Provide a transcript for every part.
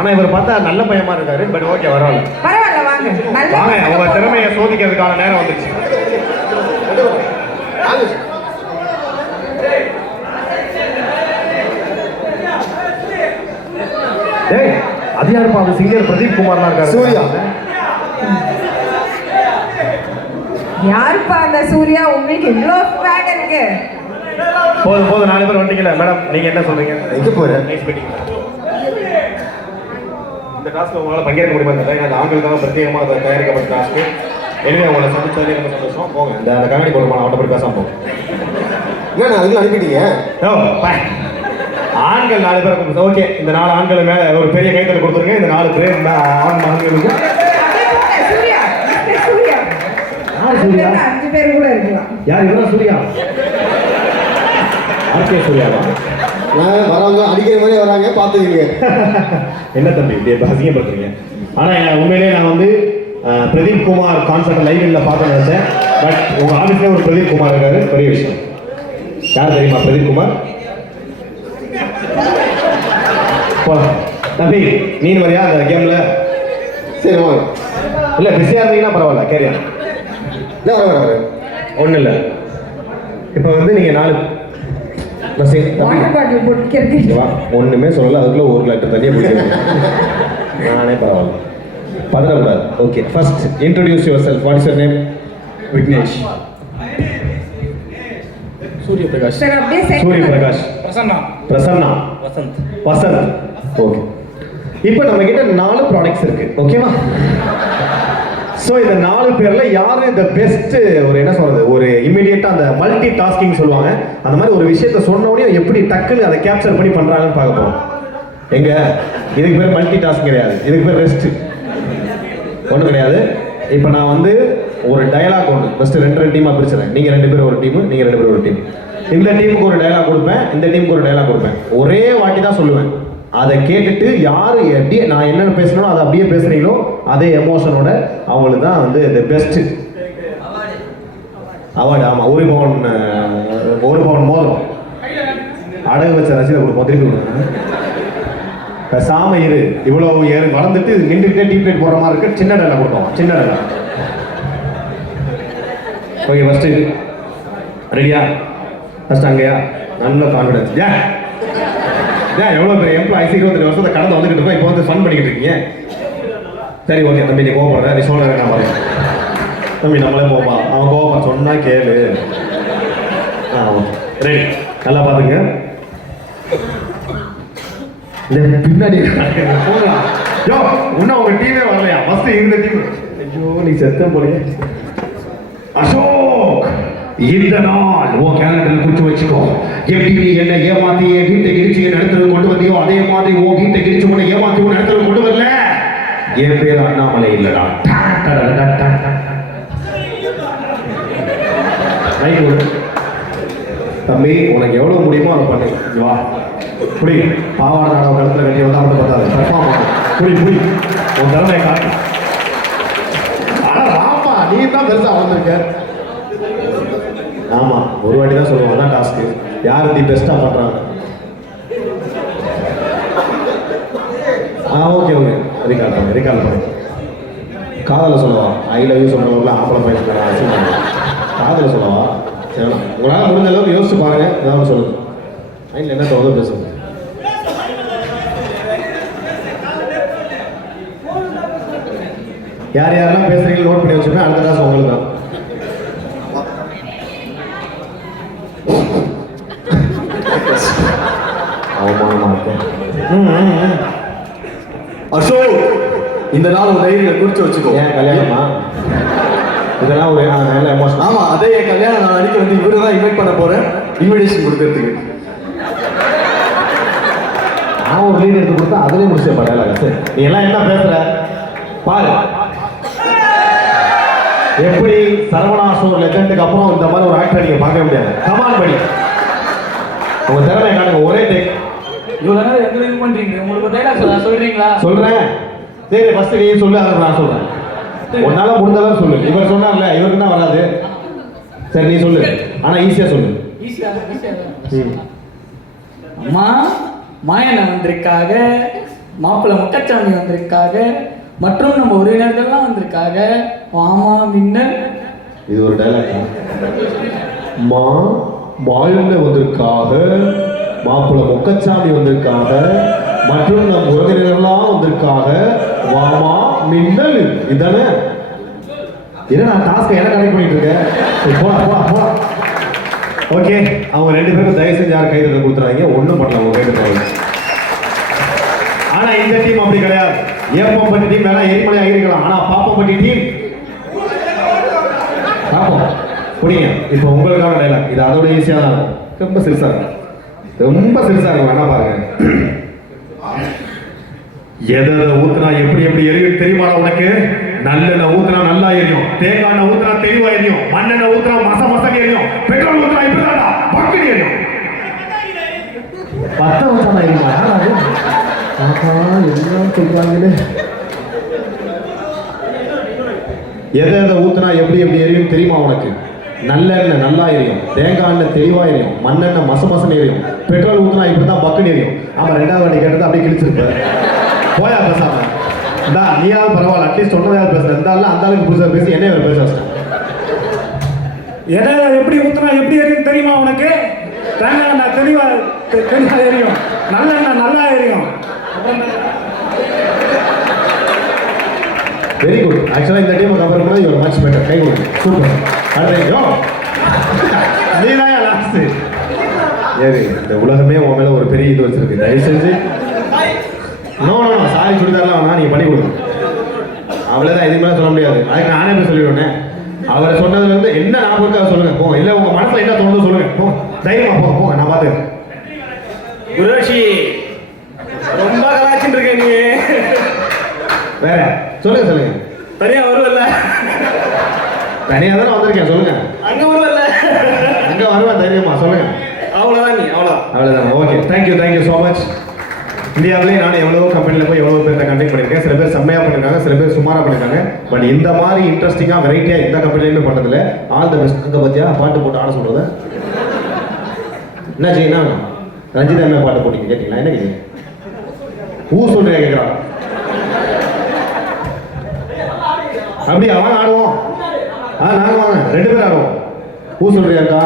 ஆனா இவர் பார்த்தா நல்ல பையமா இருக்காரு. பட் ஓகே, பரவாயில்ல பரவாயில்ல, வாங்க வாங்க, உங்க திறமையை சோதிக்கிறதுக்கான நேரம் வந்துச்சு. டேய், அது யாருப்பா? அது சிங்கர் பிரதீப் குமார்லாம் இருக்காரு. சூர்யா. யாருப்பா அந்த சூர்யா? உங்களுக்கு இவ்வளோ ஃபேன் இருக்கு. போதும் போதும், 4 பேர் வந்துட்டீங்களா மேடம்? நீங்க என்ன சொல்றீங்க? எங்க போறேன்? இந்த டாஸ்க்கு உங்களால் பங்கேற்க முடியுமா? இந்த ஆண்களுக்காக பிரத்யேகமாக தயாரிக்கப்பட்ட டாஸ்க்கு. எனவே உங்களை சந்திச்சது ரொம்ப சந்தோஷம். போங்க, அந்த கண்ணாடி போடுமா, அவட்ட போய் பேசாம போங்க. என்ன அதுக்கு அனுப்பிட்டீங்க? ஆண்கள் 4 பேர். ஓகே, இந்த 4 ஆண்கள் மேல ஒரு பெரிய கைத்தறி கொடுத்துருங்க. இந்த 4 பேர் ஆண்களுக்கு. சூர்யா, சூர்யா. சூர்யா 5 பேர் கூட இருக்கலாம். யார் இவரா? சூர்யா. ஆர்கே சூர்யாவா? வரவங்க அடிக்கிற மாதிரி வராங்க, பார்த்துக்கீங்க. என்ன தம்பி இப்படி அசிங்கப்படுத்துறீங்க? ஆனால் உண்மையிலேயே நான் வந்து பிரதீப் குமார் கான்சர்ட் லைவ்ல பார்க்க நினைச்சேன். பட் உங்க ஆஃபீஸ்லேயே ஒரு பிரதீப் குமார் இருக்காரு, பெரிய விஷயம். யார் தெரியுமா பிரதீப் குமார்? தம்பி நீன் வரையா அந்த கேம்ல? சரி வாங்க. இல்லை பிஸியாக இருந்தீங்கன்னா பரவாயில்ல, கேரியா. வர ஒன்றும் இல்லை. இப்போ வந்து நீங்கள் 4 வாட்டர் பாட்டில் போட்டு ஒண்ணுமே சொல்லல, அதுக்குள்ள 1 லிட்டர் தண்ணியை குடிக்கிறேன் நானே. பரவாயில்ல, பதறக்கூடாது. Okay, first introduce yourself. What is your name? Vignesh. Surya Prakash. Sir அப்படியே செட் சூரிய பிரகாஷ். பிரசன்னா. பிரசன்னா. வசந்த். வசந்த். ஓகே, இப்போ நம்ம கிட்ட 4 ப்ராடக்ட்ஸ் இருக்கு. ஓகேவா? ஸோ இந்த 4 பேர்ல யாரு த பெஸ்ட், ஒரு என்ன சொல்றது, ஒரு இமீடியட்டா அந்த மல்டி டாஸ்கிங் சொல்லுவாங்க, அந்த மாதிரி ஒரு விஷயத்த சொன்ன உடனே எப்படி டக்குன்னு அதை கேப்சர் பண்ணி பண்றாங்கன்னு பார்க்க போறோம். எங்க இதுக்கு பேர் மல்டி டாஸ்க் கிடையாது, இதுக்கு பேர் ரெஸ்ட். ஒன்றும் கிடையாது. இப்போ நான் வந்து ஒரு டயலாக் ஒன்று ஃபர்ஸ்ட் 2 டீமாக பிரிச்சுறேன். நீங்கள் 2 பேர் ஒரு டீம், நீங்கள் 2 பேர் ஒரு டீம். இந்த டீமுக்கு ஒரு டயலாக் கொடுப்பேன், இந்த டீமுக்கு ஒரு டயலாக் கொடுப்பேன். ஒரே வாட்டி தான் சொல்லுவேன். அதை கேட்டுட்டு யாரு அப்படியே நான் என்னென்ன பேசணும் அதை அப்படியே பேசுறீங்களோ அதே எமோஷனோட அவங்களுக்கு தான் வந்து தி பெஸ்ட் அவார்டு. ஆமாம், 1 பவுன் மோதிரம் அடகு வச்ச ரசிகை கொடுப்போம். திருப்பி பேசாம இரு, இவ்வளவு வளர்ந்துட்டு நின்றுக்கிட்டே டீப் லைட் போடுற மாதிரி இருக்கு. சின்ன டயலாக் கொடுப்போம், சின்ன டயலாக். ஓகே, ஃபர்ஸ்ட் இது ரெடியா? ஃபர்ஸ்ட் அங்கேயா? நல்ல கான்ஃபிடன்ஸ். ஏன் எவ்வளோ பெரிய எம்ப்ளாய்ஸ் 22 வருஷத்தை கடந்து வந்துக்கிட்டு இருக்கோம், இப்போ வந்து ஃபன் பண்ணிக்கிட்டு இருக்கீங்க. சரி ஓகே தம்பி, நீ கோவப்படுற, நீ சொல்ல நான் பாருங்க. தம்பி நம்மளே போப்பா, அவன் கோவப்பா சொன்னா கேளு. ஓகே ரெடி, நல்லா பார்த்துங்க. பின்னாடி போகலாம். யோ இன்னும் உங்க டீமே வரலையா? ஃபர்ஸ்ட் இந்த டீம். ஐயோ நீ செத்தம் போலயே. அசோக், இந்த நாள் உன் கேலண்டரில் குறிச்சு வச்சுக்கோ. எப்படி நீ என்ன ஏமாத்தி என் வீட்டை கிழிச்சு என் இடத்துல கொண்டு வந்தியோ அதே மாதிரி உன் வீட்டை கிழிச்சு உன்னை ஏமாத்தி உன் இடத்துல கொண்டு வரல. என் பேர் அண்ணாமலை இல்லடா. தம்பி உனக்கு எவ்வளவு முடியுமோ அதை பண்ணு. வா புடி, பாவாடை நாடகம் கழுத்துல கட்டி வந்தா மட்டும் பார்த்தாது. பர்ஃபார்ம் புடி புடி, உன் திறமையை காட்டு. ஆனா ராமா நீ தான் பெருசா வளர்ந்துருக்க. ஆமா, ஒரு வாட்டி தான் சொல்லுவோம், அதான் டாஸ்க்கு. யார் தி பெஸ்டா பண்றாங்க? ஓகே ஓகே, ரிகார்ட் பண்ணு. காதல சொல்லவா? ஐ லவ் யூ சொல்றவங்கள ஆம்பளை பையன் காதல சொல்லவா? சரி, உங்களால் முடிஞ்ச அளவுக்கு யோசிச்சு பாருங்க, ஏதாவது சொல்லுங்க. மைண்ட்ல என்ன தோணுதோ பேசுங்க. யார் யாரெல்லாம் பேசுறீங்க நோட் பண்ணி வச்சுருக்கேன். அடுத்த டாஸ்க் உங்களுக்கு தான். அசோக், இந்த நாள் ஒரு டைரியில குறிச்சு வச்சுக்கோ. ஏன் கல்யாணமா? இதெல்லாம் ஒரு நல்ல எமோஷன். ஆமா, அதே என் கல்யாணம் நான் அன்னைக்கு வந்து இவரு தான் இன்வைட் பண்ண போறேன், இன்விடேஷன் கொடுக்கறதுக்கு. நான் ஒரு லீட் எடுத்து கொடுத்தா அதுலேயே முடிச்சே பாரு. நீ எல்லாம் என்ன பேசுற பாரு. எப்படி சரவணா ஸ்டோர் லெஜெண்டுக்கு அப்புறம் இந்த மாதிரி ஒரு ஆக்டர் நீங்க பார்க்க முடியாது. கமான் படி, உங்க திறமை காணுங்க. ஒரே டேக். இவ்வளவு நேரம் எங்க பண்றீங்க? உங்களுக்கு டைலாக் சொல்றீங்களா? சொல்றேன். சரி ஃபர்ஸ்ட் நீ சொல்லு, அதை நான் சொல்றேன். உன்னால முடிஞ்சளவு சொல்லு. இவர் சொன்னார்ல, இவருக்கு தான் வராது. சரி நீ சொல்லு, ஆனா ஈஸியா சொல்லு. அம்மா மாயன வந்திருக்காக மாப்பிள்ளை முக்கச்சாமி வந்திருக்காங்க மற்றும் நம்ம உறவினர்கள்லாம் வந்திருக்காங்க. வாமா மின்னல். இது ஒரு டைலாக். மாயுள்ள வந்திருக்காக, மாப்பிள்ளை முக்கச்சாமி வந்திருக்காக, மற்றும் நம் உறவினர்கள்லாம் வந்திருக்காக. வாமா மின்னல். இதுதானே? என்ன நான் டாஸ்க் என்ன கனெக்ட் பண்ணிட்டு இருக்கேன். சரி, போலாம். ஓகே, அவங்க ரெண்டு பேரும் தயவு செஞ்சு யார் கைது கொடுத்துறாங்க, ஒன்றும் பண்ணல அவங்க கைது போகல. ஆனா இந்த டீம் அப்படி கிடையாது. ஏப்பம்பட்டி டீம் வேணா எரிமலை ஆகிருக்கலாம், ஆனா பாப்பம்பட்டி டீம் பாப்போம். புரியுங்க. இப்போ உங்களுக்கான டைலாக் இது அதோட ஈஸியா தான் இருக்கும். ரொம்ப சிறுசா இருக்கும். வேணா பாருங்க. எதை ஊத்துனா எப்படி எரியும் தெரியுமா உனக்கு? நல்லெண்ணெய் ஊத்துனா நல்லா எரியும், தேங்காய் எண்ணெய் ஊத்துனா தெளிவா எரியும், மண்ணெண்ணெய் ஊத்துனா மசம் எரியும், பெட்ரோல் ஊத்துனா இப்படிதான்டா பக்குனி எரியும். பத்த வச்சானா எரியுமா? எல்லாம் சொல்றாங்களே. எதை ஊத்துனா எப்படி எரியும் தெரியுமா உனக்கு? நல்லெண்ணெய் நல்லா எரியும், தேங்காய் எண்ணெய் தெளிவா எரியும், மண்ணெண்ணெய் மசம் எரியும், பெட்ரோல் ஊத்துனா இப்படிதான் பக்குனி எரியும். ஆமா, ரெண்டாவது வாட்டி கேட்டது அப்படியே கிழிச்சிருப்ப. போயா பேசாம. நீயாவது பரவாயில்ல, அட்லீஸ்ட் சொன்னதாவது பேசுறேன். இருந்தாலும் அந்த அளவுக்கு புதுசாக பேசி என்ன பேச வச்சேன். எதை எப்படி ஊத்துனா எப்படி எரியும் தெரியுமா உனக்கு? தேங்காய் எண்ணெய் தெளிவா எரியும், நல்லெண்ணெய் நல்லா எரியும். Very good. ஆக்சுவலாக இந்த டீம் கம்பேர் பண்ணால் you much better. Guy good. Super. அடுத்த நீ தான் லாஸ்ட். ஏது இந்த உலகமே உன் மேலே ஒரு பெரிய இது வச்சிருக்கு. தயவு செஞ்சு நோ சாரி சுடிதாரெலாம் வேணா, நீங்கள் பண்ணி கொடுங்க. அவ்வளோதான், இதுக்கு மேலே சொல்ல முடியாது. அதுக்கு நானே போய் சொல்லிவிடுவேன். அவர் சொன்னதுல இருந்து என்ன ஞாபகம் இருக்கா சொல்லுங்க. போங்க. இல்லை உங்கள் மனசில் என்ன தோணுது சொல்லுங்க. போங்க, தைரியமா போங்க. நான் பார்த்துக்கிறேன். குருஷி ரொம்ப கலாச்சிட்டு இருக்க நீ. வேற சொல்லுங்க. தனியா வருவல்ல? தனியாக தானே வந்திருக்கேன். சொல்லுங்க. அங்க வருவல்ல? அங்கே வருவேன் தைரியமா. சொல்லுங்க. அவ்வளோதான் நீ. அவ்வளோதான். Okay, thank you so much. இந்தியாவிலே நான் எவ்வளவோ கம்பெனியில் போய் எவ்வளோ பேர் கண்டக்ட் பண்ணியிருக்கேன். சில பேர் செம்மையாக பண்ணியிருக்காங்க, சில பேர் சுமாராக பண்ணியிருக்காங்க. பட் இந்த மாதிரி இன்ட்ரெஸ்டிங்காக வெரைட்டியாக எந்த கம்பெனிலையுமே பண்ணதில்ல. All the best. அங்கே பற்றியா பாட்டு போட்டு ஆட சொல்கிறது என்ன செய்ய? என்ன ரஞ்சிதா என்ன பாட்டு போட்டிங்க கேட்டீங்களா? என்ன கேட்குறீங்க? சொல்கிறேன் கேட்குறான். அப்படியா? வாங்க ஆடுவோம். நாங்கள் வாங்க, ரெண்டு பேரும் ஆடுவோம். சொல்றியாக்கா?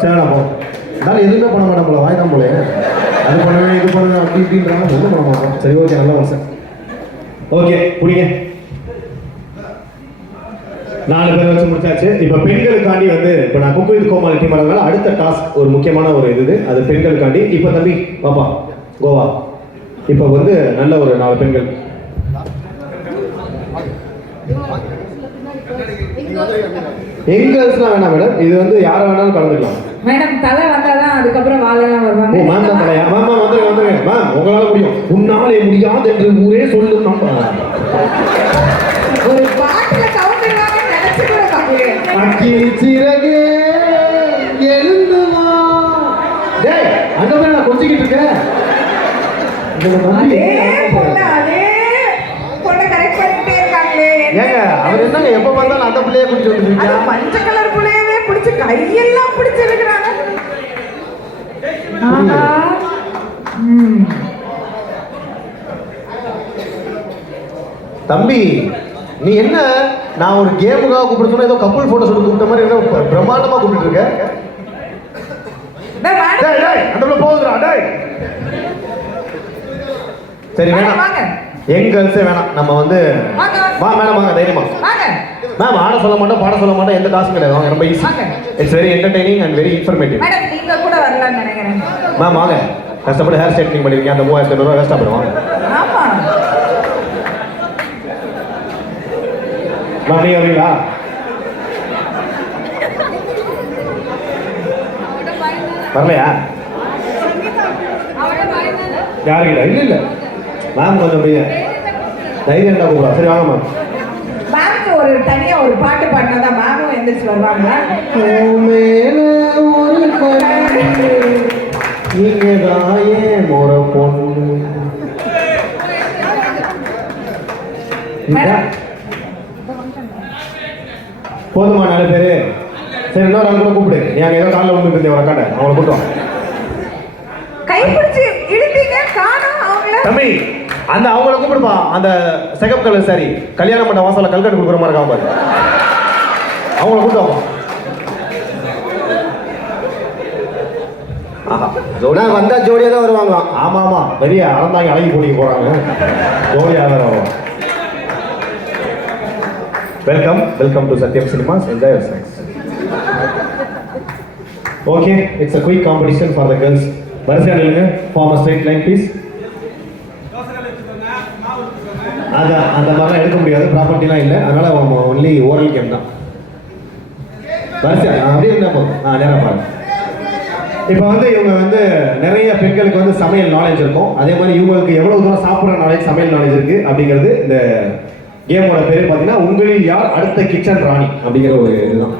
சரிடா போ. அதனால எதுவுமே பண்ண மாட்டேன் போல, வாய் தான் போல. அது பண்ணுவேன், இது பண்ணுவேன், அப்படி இப்படின்றாங்க. ஒன்றும் பண்ண மாட்டோம். சரி, ஓகே, நல்ல மனுஷன். ஓகே, புடிங்க. 4 பேர் வச்சு முடிச்சாச்சு. இப்போ பெண்களுக்காண்டி இப்போ நான் குக்கு வித் கோமாளி டீம் வரதுனால அடுத்த டாஸ்க் ஒரு முக்கியமான ஒரு இது, அது பெண்களுக்காண்டி. இப்போ தம்பி பாப்பா கோவா. இப்போ நல்ல ஒரு 4 பெண்கள். எங்கல்ஸ்லாம் வேணாம் மேடம், இது யாரை வேணாலும் கலந்துக்கலாம். மேடம் தலை வந்தாதான் அதுக்கப்புறம் வாழெல்லாம் வருவாங்க. மேம் தான் தலையா? மேம் வந்துருங்க மேம், உங்களால முடியும். உன்னாலே முடியாது என்று ஊரே சொல்லும். நம்ம ஒரு பாட்டுல கவுந்துருவாங்க நினைச்சு கூட பார்க்கல. அக்கி சிறகு எழுந்து வா. டேய், அங்க போய் நான் கொஞ்சிக்கிட்டு இருக்கேன். அதே பொண்ணை கரெக்ட் பண்ணிட்டே இருக்காங்களே. ஏங்க அவர் என்னங்க எப்ப பார்த்தாலும் அந்த பிள்ளைய குடிச்சு வந்துருக்கீங்க? பஞ்ச கலர் புள்ளையவே பிடிச்சு கையெல்லாம் பிடிச்சிருக்கிறாங்க. தம்பி, நீ என்ன நான் ஒரு கேமுக்காக கூப்பிட்டு சொன்னா ஏதோ கப்புள் போட்டோ சொல்லி கூப்பிட்ட மாதிரி என்ன பிரம்மாண்டமா கூப்பிட்டு இருக்க? அந்த போகுதுடா. டேய் சரி வேணாம், எங்கல்ஸே வேணாம். நம்ம வா மேடம், வாங்க தைரியமா. மேம் ஆட சொல்ல மாட்டோம், பாட சொல்ல மாட்டோம், எந்த காசும் கிடையாது. வாங்க, ரொம்ப easy. It's very entertaining and very informative. Madam நீங்க கூட வரலாம்னு நினைக்கிறேன். மேம் வாங்க, கஷ்டப்பட்டு ஹேர் ஸ்டைலிங் பண்ணிருக்கீங்க, அந்த 3500 ரூபாய் வேஸ்டா போடுவாங்க. ஆமா மேம் நீங்க வரீங்களா? வரலையா? யாருக்கிட்ட? இல்ல மேம் கொஞ்சம் தைரியம் தான் கூப்பிடலாம். சரி வாங்க மேம். மேம்க்கு ஒரு தனியா ஒரு பாட்டு பாடினாதான் மேமும் எந்திரிச்சு வருவாங்க. நீங்க தாயே முறை பொண்ணு. போதுமா 4 பேரு? சரி, இன்னொரு ஆள் கூட கூப்பிடு. நீங்க ஏதோ காலில் வந்து இருந்தேன் உக்காண்ட, அவங்களை கூப்பிட்டோம். கை பிடிச்சு இழுத்தீங்க காணும். தம்பி அந்த அவங்கள கூப்பிடுப்பா, அந்த செகப் கலர் சாரி கல்யாணம் பண்ண வாசல்ல கல்கட்டு கொடுக்குற மாதிரி இருக்காம பாரு, அவங்கள கூப்பிட்டு ஆஹா நான் வந்தா ஜோடியா தான் வருவாங்களாம். ஆமா ஆமா, பெரிய அறந்தாங்க அழகி போட்டிக்கு போறாங்க, ஜோடியாக வேற வரும். Welcome welcome to Sathyam cinemas, enjoy your snacks. Okay, it's a quick competition for the girls. வரிசையா நில்லுங்க, form a straight line please. அதான் அந்த மாதிரிலாம் எடுக்க முடியாது, ப்ராப்பர்ட்டிலாம் இல்லை, அதனால ஒன்லி ஓரல் கேம் தான். வரிசையா அப்படியே இருந்தால் போதும். நேரம் பாருங்க. இப்போ வந்து இவங்க வந்து நிறைய பெண்களுக்கு வந்து சமையல் நாலேஜ் இருக்கும், அதே மாதிரி இவங்களுக்கு எவ்வளவு தூரம் சாப்பிட்ற நாலேஜ், சமையல் நாலேஜ் இருக்கு அப்படிங்கிறது இந்த கேமோட பேர் பார்த்தீங்கன்னா உங்களில் யார் அடுத்த கிச்சன் ராணி அப்படிங்கிற ஒரு இதுதான்.